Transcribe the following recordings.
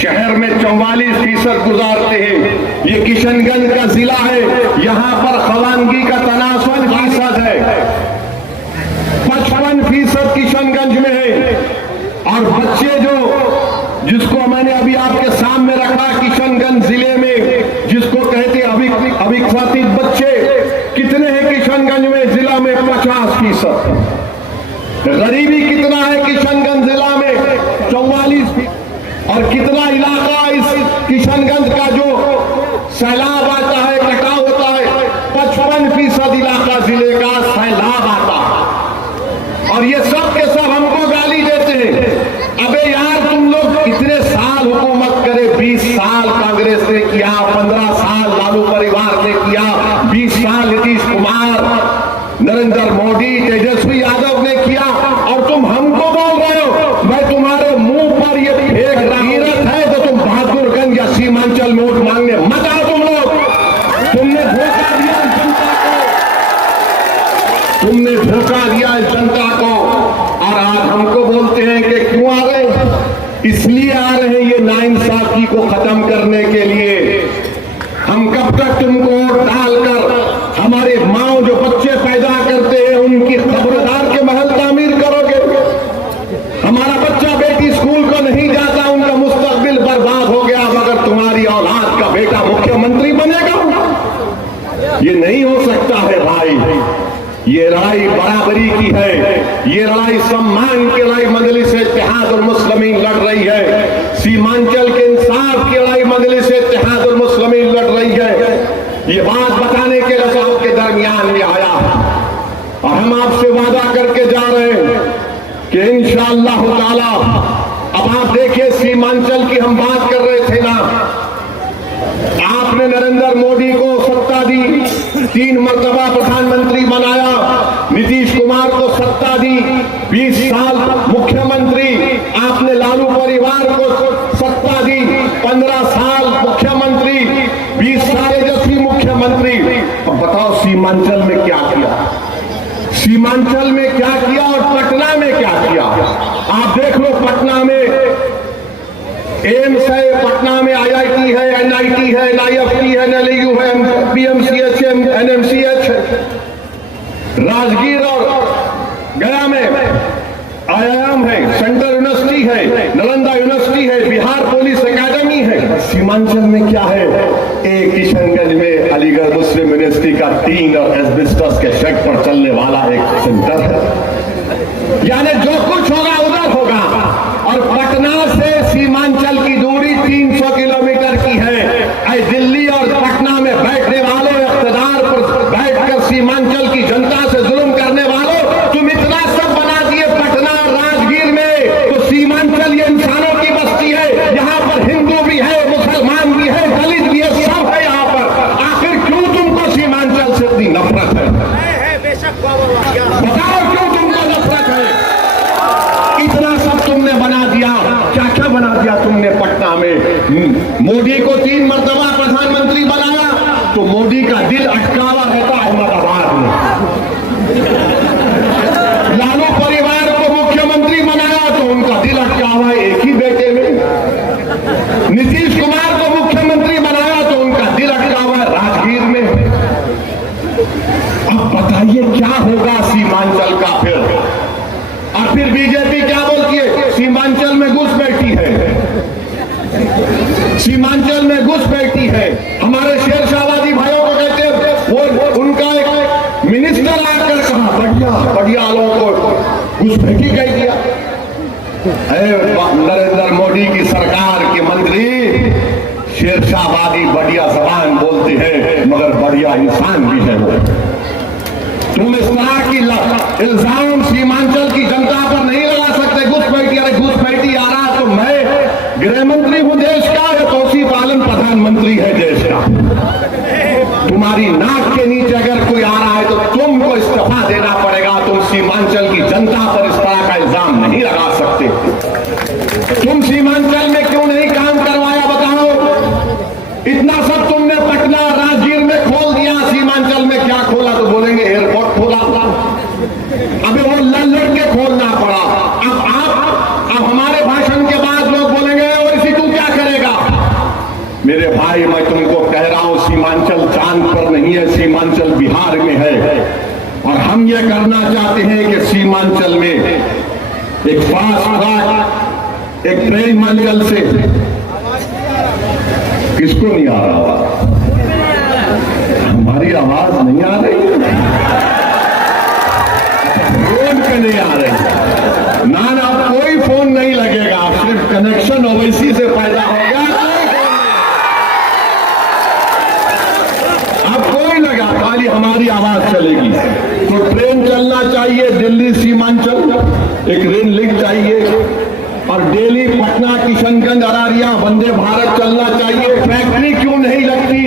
शहर में 44% गुजारते हैं। ये किशनगंज का जिला है, यहां पर खवानगी का तनासुल फीसद है, 55% किशनगंज में है। और बच्चे जिसको मैंने अभी आपके सामने रखा, किशनगंज जिले में जिसको कहते अभिक्षातित बच्चे कितने हैं किशनगंज में? जिला में 50%। गरीबी कितना है किशनगंज जिला में? 44%। और कितना इलाका इस किशनगंज का जो सैलाब आता है, कटाव होता है, 55% इलाका जिले का सैलाब आता है। और ये सब के सब हमको गाली देते हैं। अबे यार, तुम लोग इतने साल हुकूमत करे, 20 साल कांग्रेस ने किया, 15 साल लालू परिवार ने किया, 20 साल नीतीश कुमार, नरेंद्र मोदी, तेजस्वी यादव ने किया, और तुम हमको बोल रहे हो। मैं तुम्हारे मुंह पर ये फेंक गिरत है तो तुम बहादुरगंज या सीमांचल वोट मांगने मत आओ। तुम लोग, तुमने धोखा दिया जनता को, तुमने धोखा दिया जनता को। और आज हमको बोलते हैं कि क्यों आ रहे? इसलिए आ रहे हैं ये नाइंसाफी को खत्म करने के लिए। हम कब तक तुमको डालकर हमारे माओ जो बच्चे पैदा करते हैं उनकी खबरदार के महल तामीर करोगे? हमारा बच्चा बेटी स्कूल को नहीं जाता, उनका मुस्तकबिल बर्बाद हो गया, मगर तुम्हारी औलाद का बेटा मुख्यमंत्री बनेगा? ये नहीं हो सकता है भाई। ये लड़ाई बराबरी की है, ये लड़ाई सम्मान की लड़ाई मजलिस इत्तेहादुल मुस्लिमीन लड़ रही है। सीमांचल के इंसाफ की लड़ाई मजलिस इत्तेहादुल मुस्लिमीन लड़ रही है। ये बात बताने के लिए आपके दरमियान में आया, और हम आपसे वादा करके जा रहे हैं कि इंशाअल्लाह ताला, अब आप देखिए सीमांचल की हम बात कर रहे थे ना, आपने नरेंद्र मोदी को सत्ता दी, 3 मर्तबा प्रधानमंत्री बनाया, नीतीश कुमार को सत्ता दी, 20 साल मुख्यमंत्री, आपने लालू परिवार को सत्ता दी, 15 साल मुख्यमंत्री, 20 साल तेजस्वी मुख्यमंत्री। अब बताओ सीमांचल में क्या किया? सीमांचल में क्या किया और पटना में क्या किया? आप देख लो, पटना में एम्स है, पटना में IIT है, NIT है, NIFT है, NLU है, PMCH है, NMCH है। राजगीर और गया में IIM है, सेंट्रल यूनिवर्सिटी है, नालंदा यूनिवर्सिटी है, बिहार पुलिस एकेडमी है। सीमांचल में क्या है? एक किशनगंज में अलीगढ़ मुस्लिम यूनिवर्सिटी का टीन और एस्बेस्टस के शेड पर चलने वाला एक सेंटर है। यानी जो कुछ होगा उधर होगा। और पटना से सीमांचल की दूरी 300 किलोमीटर की है। दिल्ली और पटना में बैठने वालों, इख्तिदार पर बैठकर सीमांचल की जनता से जुल्म करने वालों, तुम इतना सब बना दिए पटना और राजगीर में। तो सीमांचल ये इंसानों की बस्ती है, यहाँ पर हिंदू भी है, मुसलमान भी है, दलित भी है, सब है यहाँ पर। आखिर क्यों तुमको सीमांचल से इतनी नफरत है? बताओ क्यों तुमको नफरत है? इतना सब तुमने बना दिया, क्या क्या बना दिया तुमने पटना में? मोदी को 3 मर्तबा प्रधानमंत्री बनाया तो मोदी का दिल अटका हुआ रहता अहमदाबाद में। लालू परिवार को मुख्यमंत्री बनाया तो उनका दिल अटका हुआ एक ही बेटे में। नीतीश कुमार को मुख्यमंत्री बनाया तो उनका दिल अटका हुआ राजगीर में। अब बताइए क्या होगा सीमांचल का फिर? और फिर बीजेपी क्या बोलती है? सीमांचल में घुस बैठी है, सीमांचल में घुस बैठी है। हमारे शेरशाहवादी भाइयों को कहते हैं, वो उनका एक मिनिस्टर आकर कहा बढ़िया लोगों को घुसपैठी कह दिया। नरेंद्र मोदी की सरकार के मंत्री शेरशाहवादी बढ़िया जबान बोलते हैं, मगर बढ़िया इंसान भी है वो। तुम इस तरह की इल्जाम सीमांचल की जनता पर नहीं लगा सकते। घुसपैठी, अरे घुसपैठी आ रहा तो मैं गृह मंत्री हूं देश का, या तोसी पालन प्रधानमंत्री है देश का। तुम्हारी नाक के नीचे अगर कोई आ रहा है तो तुमको इस्तीफा देना पड़ेगा। तुम सीमांचल की जनता पर इस तरह का इल्जाम नहीं लगा सकते। तुम सीमांचल में क्यों नहीं काम करवाया बताओ? इतना सब तुमने पटना राजगीर में खोल दिया, सीमांचल में क्या खोला? तो बोलेंगे एयरपोर्ट खोला। अभी वो लड़ के खोलना पड़ा। अब हमारे भाषण के बाद लोग बोलेंगे और इसी तू क्या इंतजार में है। और हम ये करना चाहते हैं कि सीमांचल में एक फास्ट ट्रैक, एक ट्रेन मंडल से, किसको नहीं आ रहा? हमारी आवाज नहीं आ रही, फोन पे नहीं आ रही ना, कोई फोन नहीं लगेगा, सिर्फ कनेक्शन ओवैसी से पैदा होगा। अब कोई लगा, खाली हमारी आवाज चलेगी। तो ट्रेन चलना चाहिए, दिल्ली सीमांचल एक रेल लिंक चाहिए, और दिल्ली पटना किशनगंज अरारिया वंदे भारत चलना चाहिए। फैक्ट्री क्यों नहीं लगती?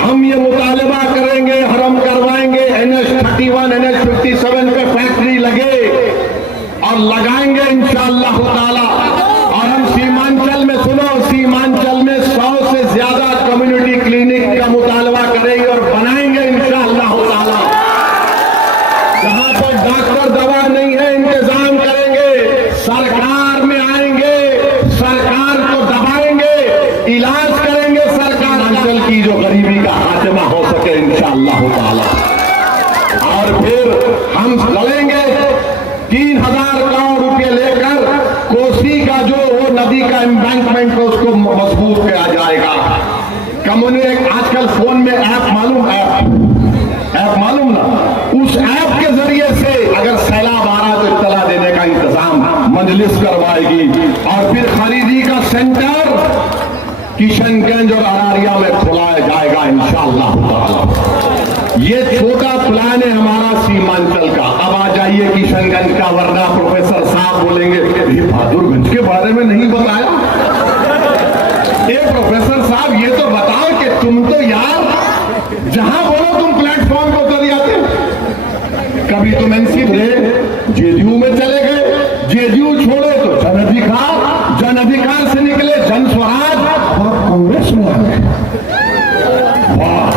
हम ये मुतालबा करेंगे, हम करवाएंगे NH31 NH57 पे फैक्ट्री लगे और लगाएंगे इंशाअल्लाह ताला। और हम सीमांचल में, सुनो, सीमांचल में 100 से ज्यादा कम्युनिटी क्लिनिक का मुतालबा करेंगे और बनाएंगे इंशाअल्लाह ताला। जहां पर डॉक्टर दवा नहीं है, इंतजाम करेंगे, सरकार में आएंगे, सरकार को दबाएंगे, इलाज करेंगे सरकार, अंचल की जो गरीबी का खात्मा हो सके इंशाअल्लाह ताला। और फिर हम लड़ेंगे 3000 करोड़ रुपए लेकर, कोसी का जो वो नदी का एम्बैंकमेंट को उसको मजबूत किया जाएगा। कम्युनिटी आजकल फोन में ऐप मालूम ना, उस ऐप के जरिए से अगर सैलाब आ रहा तो इत्तला देने का इंतजाम मजलिस करवाएगी। और फिर खरीदी का सेंटर किशनगंज और अरारिया में खुलाया जाएगा इंशाअल्लाह ताला। ये छोटा प्लान है हमारा सीमांचल का। अब आ जाइए किशनगंज का, वरना प्रोफेसर साहब बोलेंगे ये बहादुरगंज के बारे में नहीं बताया। प्रोफेसर साहब ये तो बताओ कि तुम तो यार जहां बोलो तुम प्लेटफॉर्म पर उतर जाते। कभी तुम एनसीपी रहे, जेडीयू में चले गए, जेडीयू छोड़े तो जन अधिकार से निकले जन स्वराज, और कांग्रेस में आ गए। वाह,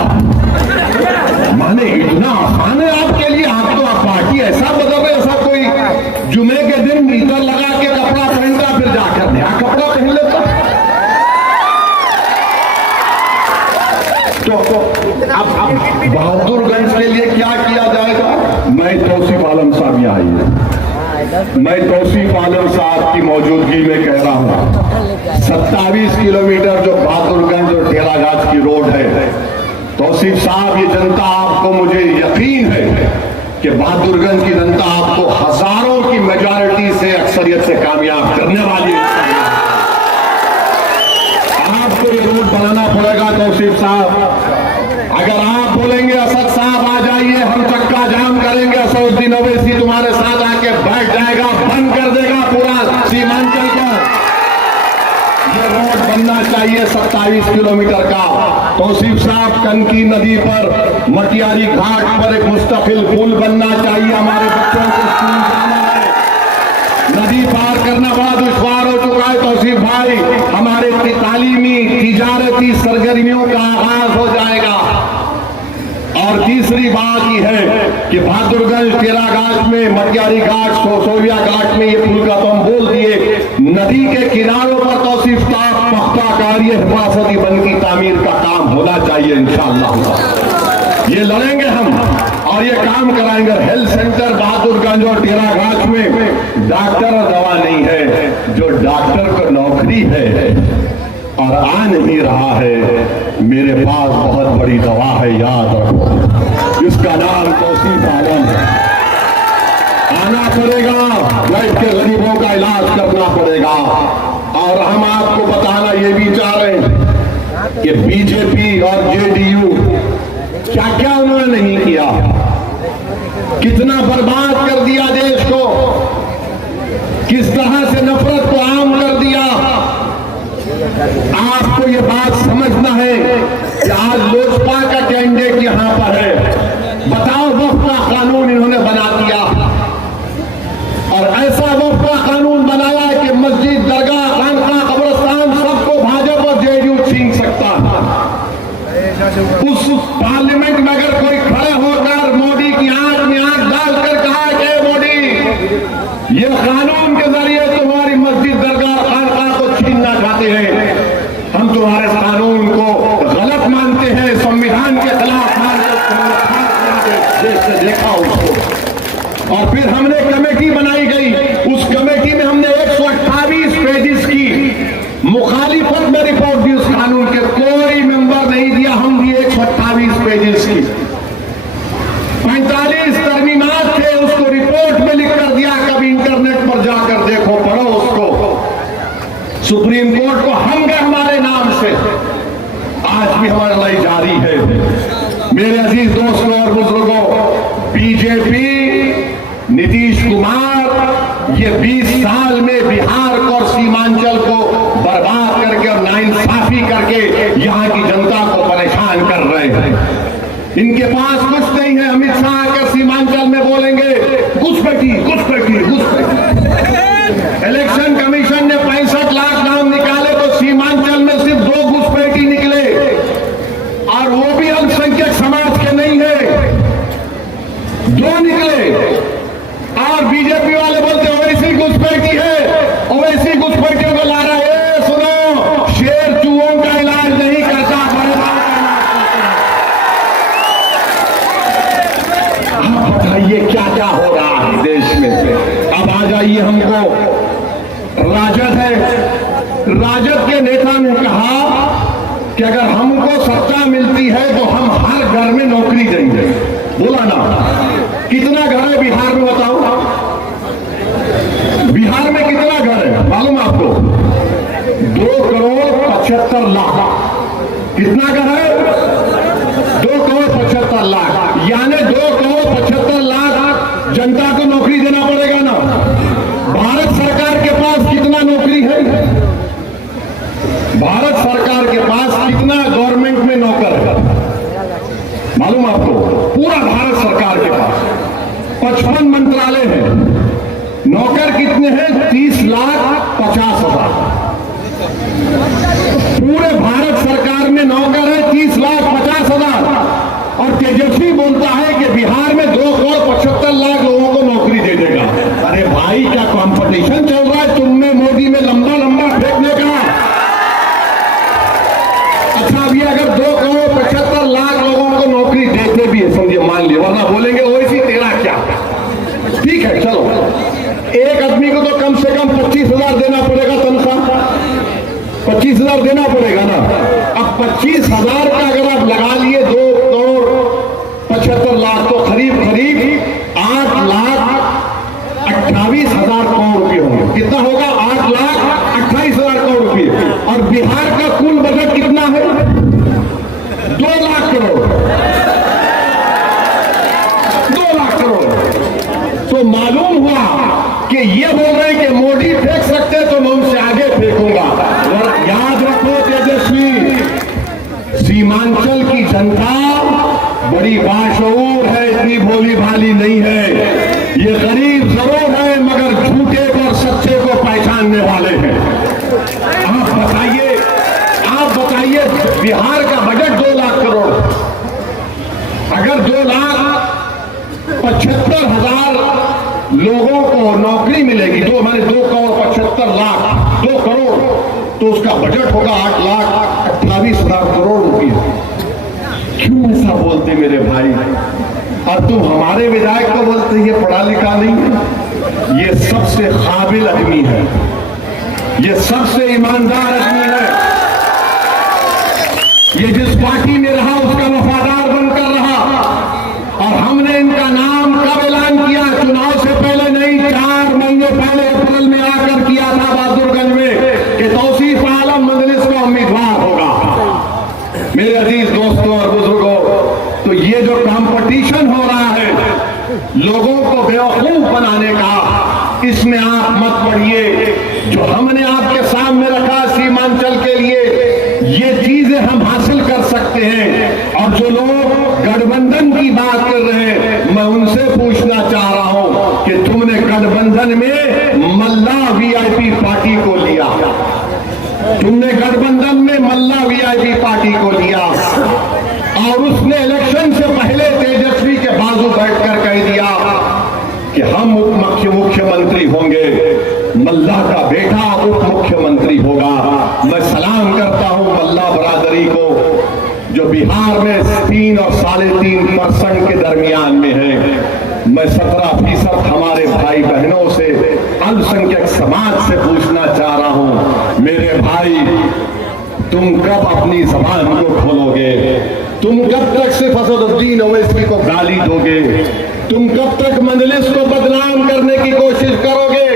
माने इतना आसान है आपके लिए? आप तो आप पार्टी ऐसा बदल रहे, ऐसा कोई जुमे के दिन इधर लगा के कपड़ा पहनता, फिर जाकर नया कपड़ा पहन लेता। तो अब बहादुरगंज के लिए क्या किया जाएगा? मैं तौसीफ आलम साहब यहाँ आइए, मैं तौसीफ आलम साहब की मौजूदगी में कह रहा हूँ, 27 किलोमीटर जो बहादुरगंज और टेरागाछ की रोड है, तौसीफ साहब, ये जनता आपको, मुझे यकीन है कि बहादुरगंज की जनता आपको हजारों की मेजॉरिटी से, अक्सरियत से कामयाब करने वाली है। आपको ये रोड बनाना पड़ेगा तौसीफ साहब। अगर आप बोलेंगे असद साहब आ जाइए, हम चक्का जाम करेंगे, असदुद्दीन ओवैसी तुम्हारे साथ आके बैठ जाएगा, बंद कर देगा पूरा सीमांचल का। ये रोड बनना चाहिए 27 किलोमीटर का। तौसीफ साहब, कनकी नदी पर मटियारी घाट पर एक मुस्तकिल पुल बनना चाहिए। हमारे बच्चों को स्कूल जाना है, नदी पार करना बड़ा दुश्वार हो चुका है तौसीफ भाई। हमारे तालीमी तिजारती सरगर्मियों का आगाज हो जाएगा। और तीसरी बात यह है कि बहादुरगंज टेरागाछ में, मटियारी घाट, सोसोविया घाट में ये पुल का तो हम बोल दिए, नदी के किनारों पर तौसीफ साहब पख्ता कार्य हिफाजती बंद की तामीर का काम होना चाहिए इंशाअल्लाह। ये लड़ेंगे हम और ये काम कराएंगे। हेल्थ सेंटर बहादुरगंज और टेरागाछ में डॉक्टर और दवा नहीं है, जो डॉक्टर को नौकरी है और आ नहीं रहा है, मेरे पास बहुत बड़ी दवा है, याद रखो, इसका नाम तौसीफ आलम है। आना पड़ेगा, बैठ के गरीबों का इलाज करना पड़ेगा। और हम आपको बताना ये भी चाह रहे हैं कि बीजेपी और जेडीयू क्या क्या उन्होंने नहीं किया, कितना बर्बाद कर दिया देश को, किस तरह से नफरत को आम कर दिया। आपको ये बात समझना है कि आज लोजपा का कैंडिडेट यहां पर है, बताओ वक्फ का कानून इन्होंने बना दिया, और ऐसा वक्फ का कानून बनाया कि मस्जिद, दरगाह, खानका, कब्रिस्तान सबको भाजपा और जेडीयू छीन सकता। उस पार्लियामेंट में अगर कोई खड़े होकर मोदी की आंख में आंख डालकर कहा कि मोदी, ये कानून के जरिए तुम्हारी मस्जिद, सुप्रीम कोर्ट को हम गए हमारे नाम से, आज भी हमारी लड़ाई जारी है। मेरे अजीज दोस्तों और बुजुर्गों, बीजेपी, नीतीश कुमार ये 20 साल में बिहार को और सीमांचल को बर्बाद करके और नाइंसाफी करके यहां की जनता को परेशान कर रहे हैं। इनके पास कुछ नहीं है। अमित शाह के सीमांचल में बोलेंगे घुसपैठी घुसपैठी घुसपैठी। इलेक्शन कमीशन ने 65 लाख नाम निकाले तो सीमांचल में सिर्फ 2 घुसपैठी निकले, और वो भी अल्पसंख्यक समाज के नहीं है, 2 निकले। और बीजेपी वाले बोलते ओवैसी घुसपैठी है, ओवैसी घुसपैठियों को ला रहा है। सुनो, शेर चूहों का इलाज नहीं करता, बताइए क्या क्या हो रहा है देश में। अब आ जाइए, हमको राजद है, राजद के नेता ने कहा कि अगर हमको सत्ता मिलती है तो हम हर घर में नौकरी देंगे। बोला ना, कितना घर है बिहार में बताओ? बिहार में कितना घर है मालूम आपको? 2,75,00,000। कितना घर है? 2,75,00,000। यानी 2,75,00,000 जनता को नौकरी देना पड़ेगा ना। भारत सरकार के पास कितना नौकरी है? भारत सरकार के पास कितना गवर्नमेंट में नौकर है मालूम आपको? पूरा भारत सरकार के पास 55 मंत्रालय हैं, नौकर कितने हैं? 30,50,000। पूरे भारत सरकार में नौकर है 30,50,000। और तेजस्वी बोलता है कि बिहार में 2,75,00,000 लोगों को नौकरी दे देगा। अरे भाई, क्या कंपटीशन चल रहा है तुम में मोदी में लंबा लंबा फेंकने का? अच्छा, अभी अगर 2,75,00,000 लोगों को नौकरी देते भी है, समझिए, मान लिया, वरना बोलेंगे ओवैसी तेरा क्या। ठीक है, चलो, एक आदमी को तो कम से कम 25,000 देना पड़ेगा तनख्वाह, 25,000 देना पड़ेगा ना। अब 25,000 का अगर आप लगा लिए 2,75,00,000 तो करीब 8,28,000 करोड़ रुपए होंगे। कितना होगा? 8,28,000 करोड़ रुपए। और बिहार का कुल बजट कितना है? 2 लाख करोड़। 2 लाख करोड़। तो मालूम हुआ कि ये बोल रहे हैं कि मोदी फेंक सकते तो मैं उनसे आगे फेंकूंगा। और याद रखो तेजस्वी, सीमांचल की जनता बड़ी बाशऊर है, इतनी भोली भाली नहीं है। ये गरीब जरूर है मगर झूठे और सच्चे को पहचानने वाले हैं। आप बताइए बिहार का बजट 2 लाख करोड़, अगर 2,75,000 लोगों को नौकरी मिलेगी, 2,75,00,000, 2 करोड़, तो उसका बजट होगा 8,28,000 करोड़ रुपये। क्यों ऐसा बोलते मेरे भाई? और तुम हमारे विधायक को बोलते ये पढ़ा लिखा नहीं है। ये सबसे काबिल आदमी है, ये सबसे ईमानदार आदमी है। ये जिस पार्टी में रहा उसका वफादार बनकर रहा। और हमने इनका नाम कब ऐलान किया? चुनाव से पहले नहीं, 4 महीने पहले अप्रैल में आकर किया था बहादुरगंज में कि तौसीफ आलम मजलिस का उम्मीदवार होगा। मेरे अजीज दोस्तों और बुजुर्गों, तो ये जो कंपटीशन हो रहा है लोगों को बेवकूफ बनाने का, इसमें आप मत पड़िए। जो हमने आपके सामने रखा सीमांचल के लिए, ये चीजें हम हासिल कर सकते हैं। और जो लोग गठबंधन की बात कर रहे हैं, मैं उनसे पूछना चाह रहा हूं कि तुमने गठबंधन में मल्ला वीआईपी पार्टी को लिया, तुमने गठबंधन में मल्ला वीआईपी पार्टी को लिया, और उसने इलेक्शन से पहले तेजस्वी के बाजू बैठकर कह दिया कि हम मुख्यमंत्री होंगे, मल्ला का बेटा उप मुख्यमंत्री होगा। मैं सलाम करता हूं मल्ला बरादरी को, जो बिहार में 3 और 3.5% के दरमियान में है। मैं 17% हमारे भाई बहनों से, अल्पसंख्यक समाज से पूछना चाह रहा हूं, मेरे भाई, तुम कब अपनी जबान को खोलोगे? तुम कब तक सिर्फ असदुद्दीन ओवैसी को गाली दोगे? तुम कब तक मजलिस को बदनाम करने की कोशिश करोगे?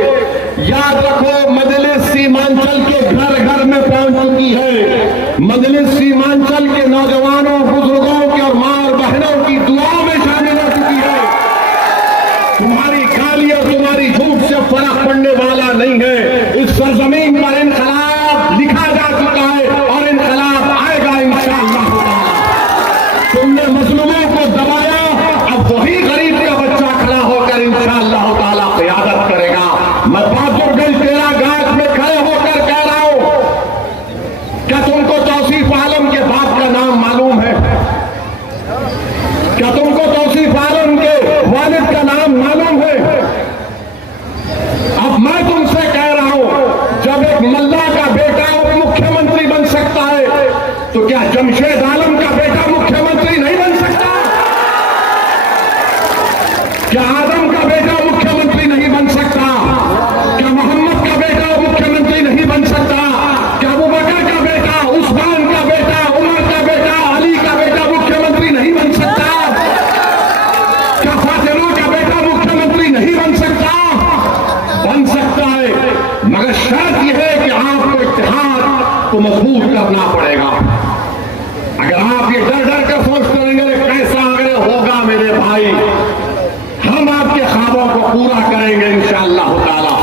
याद रखो, मजलिस सीमांचल के घर को मजबूत करना पड़ेगा। अगर आप ये डर डर कर सोचते रहेंगे कैसा अगर होगा मेरे भाई, हम आपके ख्वाबों को पूरा करेंगे इंशाअल्लाह ताला।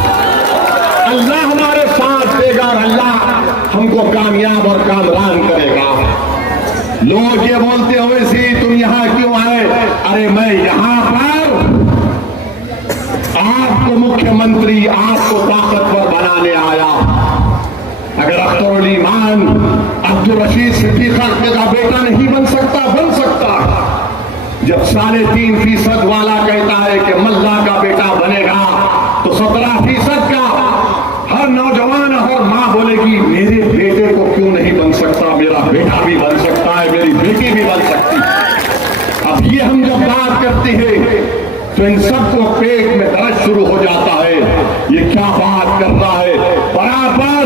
अल्लाह हमारे साथ देगा और अल्लाह हमको कामयाब और कामरान करेगा। लोग ये बोलते हुए सी तुम यहां क्यों आए? अरे मैं यहां पर आपको मुख्यमंत्री, आपको ताकतवर बनाने आया। अगर अख्तरुल ईमान अब्दुल रशीद सिद्दीकी का बेटा नहीं बन सकता, बन सकता। जब 3.5% वाला कहता है कि मल्ला का बेटा बनेगा, तो 17% का हर नौजवान हर मां बोलेगी मेरे बेटे को क्यों नहीं बन सकता, मेरा बेटा भी बन सकता है, मेरी बेटी भी बन सकती है। अब ये हम जब बात करते हैं तो इन सबको पेट में दर्द शुरू हो जाता है। ये क्या बात कर रहा है? बराबर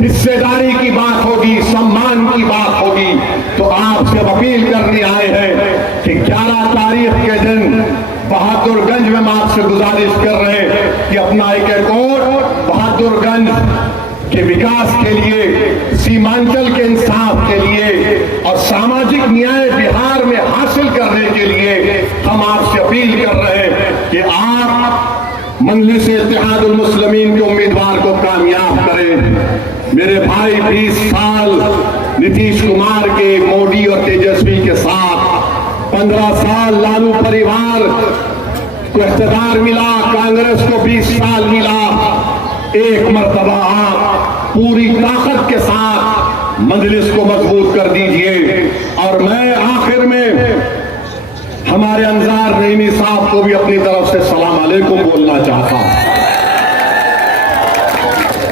हिस्सेदारी की बात होगी, सम्मान की बात होगी। तो आपसे अपील करने आए हैं कि 11 तारीख के दिन बहादुरगंज में हम आपसे गुजारिश कर रहे हैं कि अपना एक रिकॉर्ड बहादुरगंज के विकास के लिए, सीमांचल के इंसाफ के लिए और सामाजिक न्याय बिहार में हासिल करने के लिए हम आपसे अपील कर रहे हैं कि आप मजलिस इत्तेहादुल मुस्लिमीन के उम्मीदवार को कामयाब करें। मेरे भाई 20 साल नीतीश कुमार के, मोदी और तेजस्वी के साथ, 15 साल लालू परिवार को इख्तियार मिला, कांग्रेस को 20 साल मिला। एक मर्तबा आप पूरी ताकत के साथ मजलिस को मजबूत कर दीजिए। और मैं आखिर में हमारे अंजार नईमी साहब को भी अपनी तरफ से सलाम अलैकुम बोलना चाहता हूं।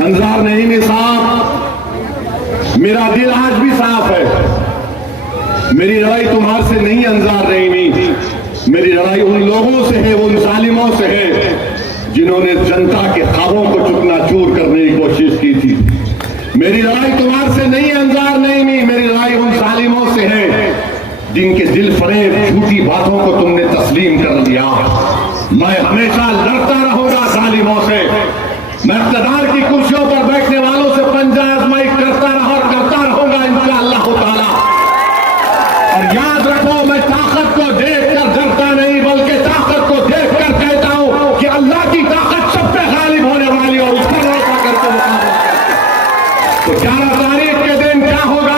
अंजार नईमी साहब, मेरा दिल आज भी साफ है। मेरी लड़ाई तुम्हारे से नहीं अंजार नईमी, मेरी लड़ाई उन लोगों से है, उन जालिमों से है जिन्होंने जनता के ख्वाबों को चुकना चूर करने की कोशिश की थी। मेरी लड़ाई तुम्हारे से नहीं अंजार नईमी, मेरी लड़ाई उन जालिमों से है जिनके दिल फरेब झूठी बातों को तुमने तस्लीम कर लिया। मैं हमेशा लड़ता रहूंगा जालिमों से। मैं इख्तियार की कुर्सियों पर बैठने वालों से पंजा आजमाई करता रहा और करता रहूंगा इंशाअल्लाह ताला। और याद रखो, मैं ताकत को देखकर डरता नहीं, बल्कि ताकत को देखकर कहता हूं कि अल्लाह की ताकत सब पे गालिब होने वाली और उसका रोका करके मुकाबला। तो 11 तारीख के दिन क्या होगा?